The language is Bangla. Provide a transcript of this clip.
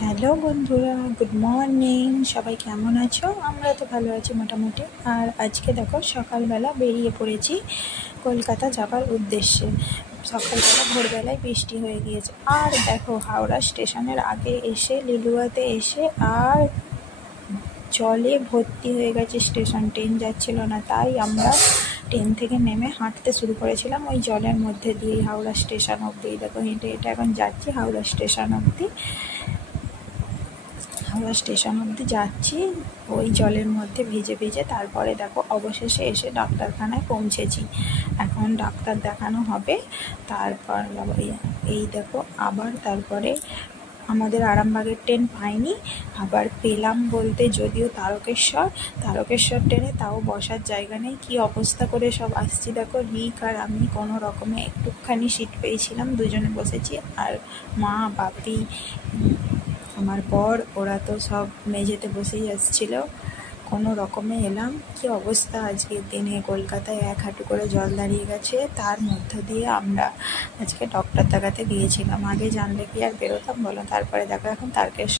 হ্যালো বন্ধুরা, গুড মর্নিং। সবাই কেমন আছো? আমরা তো ভালো আছি মোটামুটি। আর আজকে দেখো সকালবেলা বেরিয়ে পড়েছি কলকাতা যাবার উদ্দেশ্যে। সকালবেলা ভোরবেলায় বৃষ্টি হয়ে গিয়েছে। আর দেখো হাওড়া স্টেশনের আগে এসে লিলুয়াতে এসে আর জলে ভর্তি হয়ে গেছে স্টেশন। ট্রেন যাচ্ছিল না, তাই আমরা ট্রেন থেকে নেমে হাঁটতে শুরু করেছিলাম ওই জলের মধ্যে দিয়ে হাওড়া স্টেশন অবধি। দেখো হেঁটে হেঁটে এখন যাচ্ছি হাওড়া স্টেশন অবধি। হাওড়া স্টেশন অবধি যাচ্ছি ওই জলের মধ্যে ভিজে ভিজে। তারপরে দেখো অবশেষে এসে ডাক্তারখানায় পৌঁছেছি। এখন ডাক্তার দেখানো হবে। তারপর এই দেখো আবার তারপরে আমাদের আরামবাগের ট্রেন পাইনি, আবার পেলাম বলতে যদিও তারকেশ্বর ট্রেনে, তাও বসার জায়গা নেই। কি অবস্থা করে সব আসছি দেখো। রিক আর আমি কোনো রকমে একটুখানি সিট পেয়েছিলাম, দুজনে বসেছি। আর মা, বাপি, আমার বর, ওরা তো সব মেঝেতে বসেই আসছিল। কোনো রকমে এলাম। কি অবস্থা আজকের দিনে কলকাতায় এক হাঁটু করে জল দাঁড়িয়ে গেছে। তার মধ্য দিয়ে আমরা আজকে ডক্টর দেখাতে গিয়েছিলাম। আগে জানলে কি আর বেরোতাম বলো। তারপরে দেখো এখন তারকেশ্বর